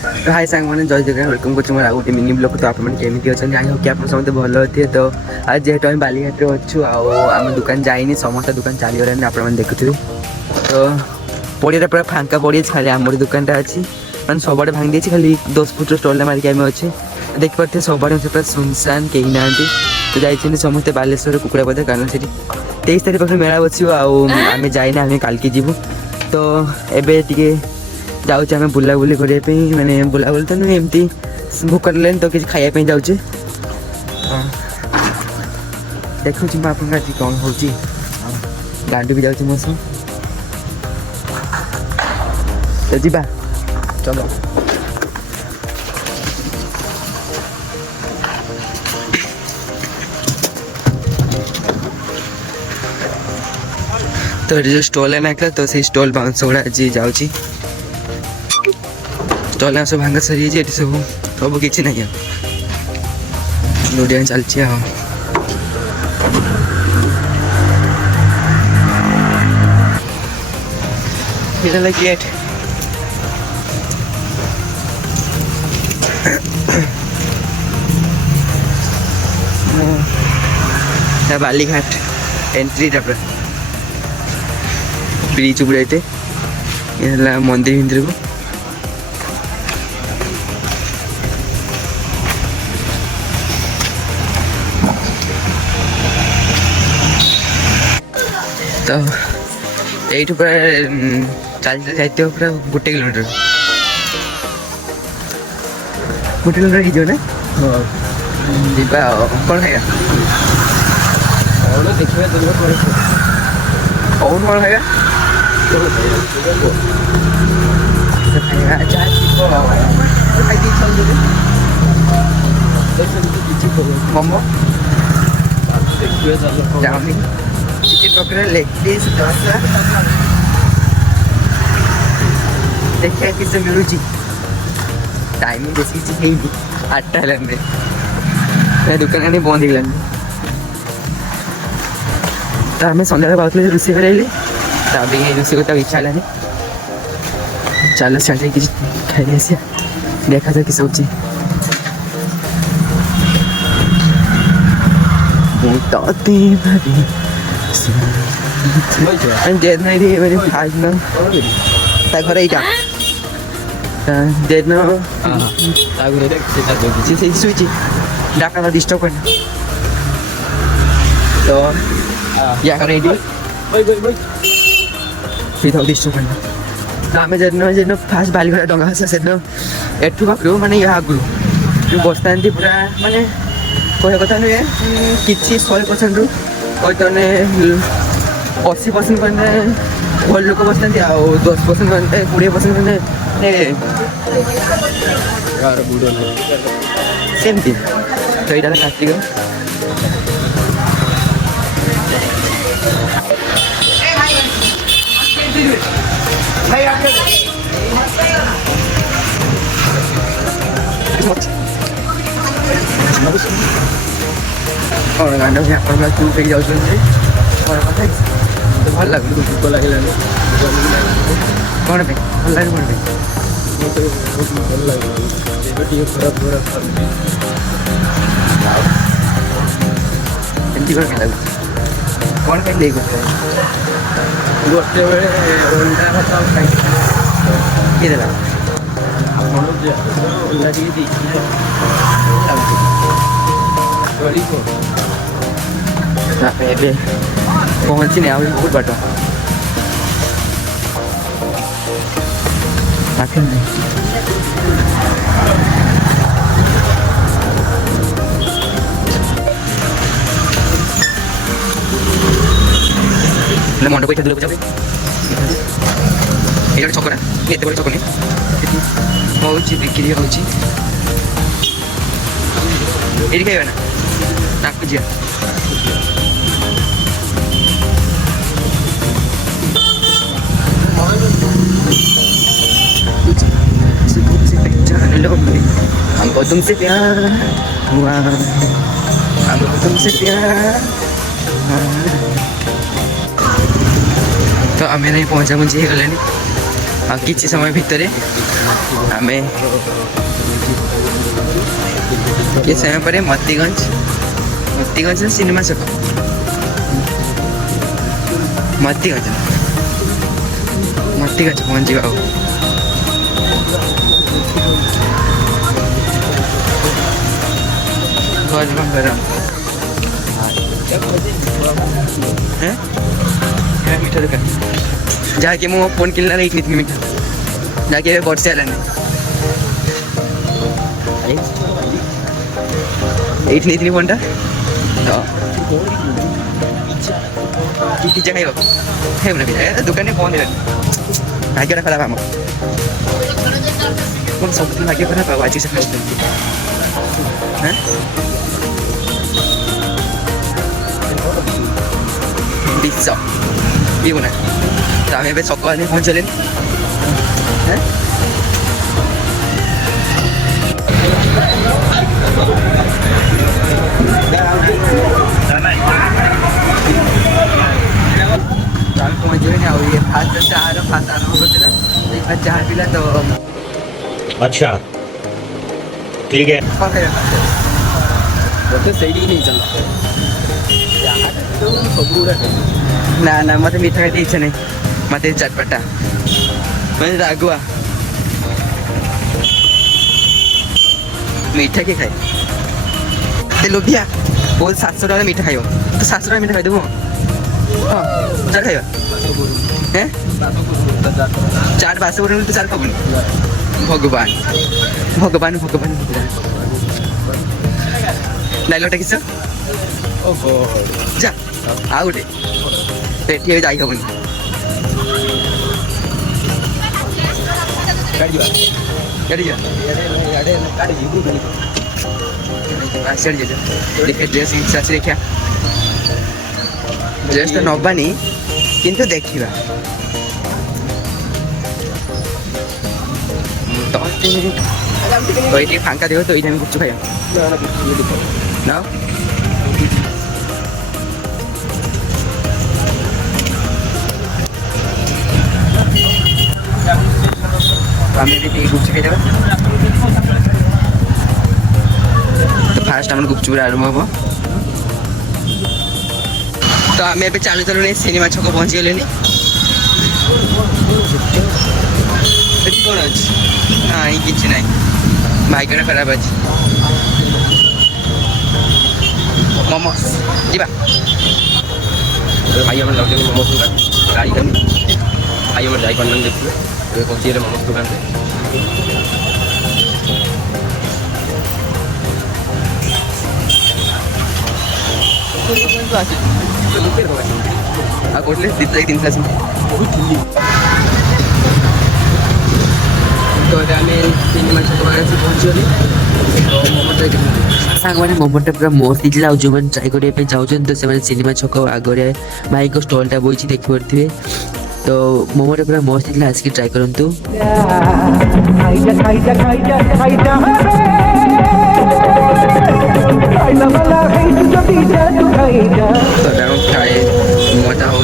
तो हाय सांग मैंने जय जगह वेलकम कर मोर गोटे मिनी ब्लॉग। तो आप केमी अच्छा जानी हो कि आप समझते भल थे। तो आज जेहेतु आम बालीघाटे अच्छु आम दुकान जाइनी समस्त दुकान चलीगलानी आप देखुए। तो पड़िया पूरा फांका पड़ी खाली आम दुकान अच्छी मैंने सबड़े भांगी देती खाली 10 फुट स्टल मारिक आम अच्छे देखिए सबड़े से पूरा सुनसान कहीं ना। तो जाइए समस्ते बालेश्वर कुकुड़ा पदा कारण से 23 तारीख पाखे मेला बस आम जाइना आम काल की जीवु। तो एबे टिके जाऊँ आम बुलाबुली करने मैंने बुलाबुली तो नुहे एमती भोक लगे तो किसी खायापी जाऊे। देखुँ मुझे आज कौन हो गाड़ी भी जाऊँ मो सह तो जीवा चलो। तो ये जो स्टॉल है ना तो से स्टॉल बाउंस गुड़ा आज जाऊँ स्टल सब भांगा सरी सब सब किसी ना लुडिया चलती गेट बालीघाट एंट्री ब्रिज उपरे ये मंदिर भितर को तो ये पूरा चलते जाते पूरा 1 किलोमीटर हो ना जीवा कौन खाएगा देखिए कौन कौन खाएगा मोमो चाउमिन चिकेन पकड़ा लेग पीस डोसा देखिए किस मिलूँ टाइम बेस किसी 8टा है दुकान आनी बंद हो गलानी। तो आम सन्ध्या पाते रोषे कर रोषे करता इच्छा है चलो साढ़े कि खाई आस देखा जाए किस होची घर यहाँ शुची डाका डिस्टर्ब करना। तो या डिस्टर्ब करना। तो आम जो फास्ट बालीघाट डंगा से एठू पाखु माने या आगु बसता पूरा माने कह कथा नुहे कि 100% रु कहते 80% मैंने भल लोक बसता 10% मैंने 20% मैंने सेमती। तो यहाँ कार्तिक और गाना पे जाऊँ तो भल लगे भूक लगे कौन पे भल लगे कौन पे एमती कर लगे कौन पे ले गोटे बेले अंडा भात खाई देला पहुँची नहीं बहुत बाट पाखे मंडप इतना दूर जाए ये छकरा ये बड़े छक नहीं हो बिक्री हो खाइबा ना ताकू जी हमको तुमसे प्यार हुआ हमको तुमसे प्यार। तो आम नहीं पहुँचा मुझे गलानी कि समय भितर आमे के समय पर मतीगंज सिनेमा छक मतीगंज पहुँच जाओ मीठा दुकान जाके मो फोन किनला नहीं थी मीठा जाके वर्षे आला एट नहीं फोन टा पिज्जा खाइब ना पिज्जा दुकान बंद है भाग्यटा खराब आम सब भाग्य खराब आज से पिज्जा ये बना तो हमें पे सकाल पहुँचलें चाह पिला तो अच्छा ठीक है ना मत मीठा खाई इच्छा नहीं मत चटपटा मैं रागुआ मीठा के खाए लोभिया बोल 700 टाका मीठा खाइब तो 700 टाका मीठा खाई देव हाँ चार खाइब हैं चार 500 तो चार खाबुन भगवान डायलॉगटा किस जा आ गोटे एठी जाई हबनी देखिए ड्रेस इच्छा से देखा ड्रेस तो नबानी किंतु देखिबा तो ये फांका देखो तो ये गुपचुप खाइबा ना हमें भी गुपचुप खाई तो फास्ट आम गुपचुप आरंभ हम तो आम ए चालू चालू नहीं सिनेमा छक पहुँची गले कौन अच्छे ना कि ना भाग्यटा खराब अच्छे मोमोस जीवा भाई हमारे लगे मोमोज दुकान गाड़ी करनी भाई हमारे जाई पार्न देखिए पहुँची मोमोज दुकान से कोटले तीन क्लास तो सिनेमा छक पहुँचली सांगने मोमोटा पूरा मस्त थी जो मैंने ट्राए करने चाहते तो से सिनेमा छक आगे भाई को स्टॉलटा बोई देखिपे तो मोमोटा पूरा मस्त थी आसिक ट्राए करूँ खाए मजा हो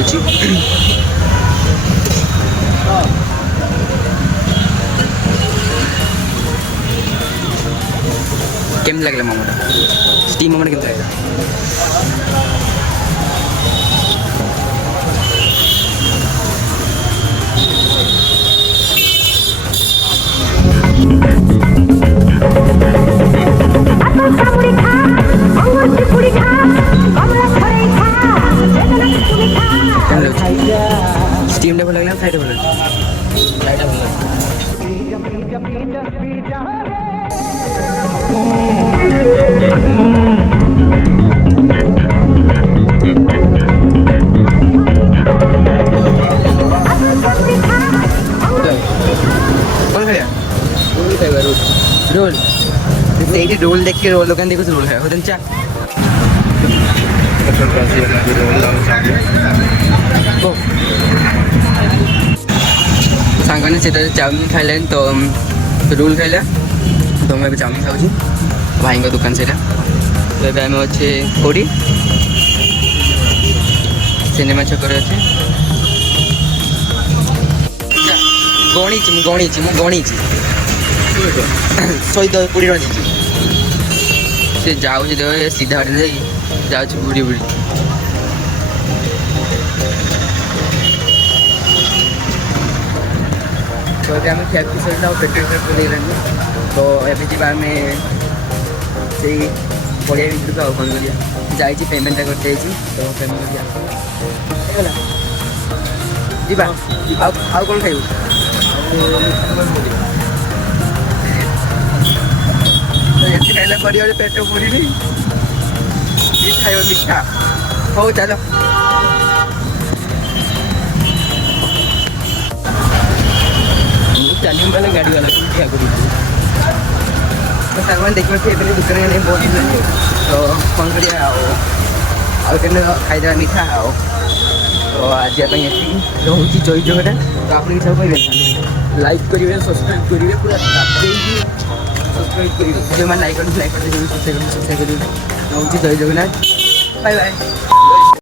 केम लगला मोमोटा स्टीम मोमोटा केम लगला स्टीम डबल लगला फ्राइड डबल रोल रोल देख के रोल दुकान देखो रोल है होतन चा सांगने से चाउमिन खाइले तो रोल खाइला तो मैं चाउमिन खाऊँ भाई का दुकान से तो आम अच्छे कौटी सिनेमा छक अच्छे ଗଣିଛି 120 ଟଙ୍କା ଦେଇଛି। ସେ ଯାଉଛି ଦେଖ ଏ ସିଧା ବାଟରେ ଯାଇକି ଯାଉଛି ବୁଡ଼ି ବୁଡ଼ି। ତ ଏବେ ଆମେ ଖିଆଖି ସରିଲା ଆଉ ପେଟ୍ରୋଲ ହେଇଗଲାଣି। ତ ଏବେ ଯିବା ଆମେ ସେଇ ପଡ଼ିଆ ଭିତରକୁ ଆଉ କ'ଣ କରିବା। ଯାଇଛି ପେମେଣ୍ଟଟା କରିଦେଇଛି ତ ପେମେଣ୍ଟ କରିବା ହେଇଗଲା ଯିବା। ଆଉ କ'ଣ ଖାଇବୁ? ଏଠି ଖାଇଲା ପରିବାରେ ପେଟ ପୁରିନି। ଖାଇବ ମିଠା। ହଉ ଚାଲ। ଚାଲିବୁ ମାନେ ଗାଡ଼ି ବାଲା ଠିଆ କରିବୁ। ତ ସାଙ୍ଗମାନେ ଦେଖିବାକୁ ଏବେ ଦୋକାନରେ ବସିଛନ୍ତି। ତ କ'ଣ କରିବା ଆଉ କେବେ ଖାଇଦେବା ମିଠା ଆଉ। ତ ଆଜି ପାଇଁ ଏତିକି ରହୁଛି ଜୟ ଜଗନ୍ନାଥ। ତ ଆପଣ କିଛି କହିବେ? ଲାଇକ୍ କରିବେ, ସବସ୍କ୍ରାଇବ୍ କରିବେ, ପୁରା ଦେଇକି ସବସ୍କ୍ରାଇବ୍ କରିବେ। ଯେଉଁମାନେ ଲାଇକ୍ କରିବେ ସବସ୍କ୍ରାଇବ୍ କରିବେ। ରହୁଛି ଜୟ ଜଗନ୍ନାଥ। Bye bye.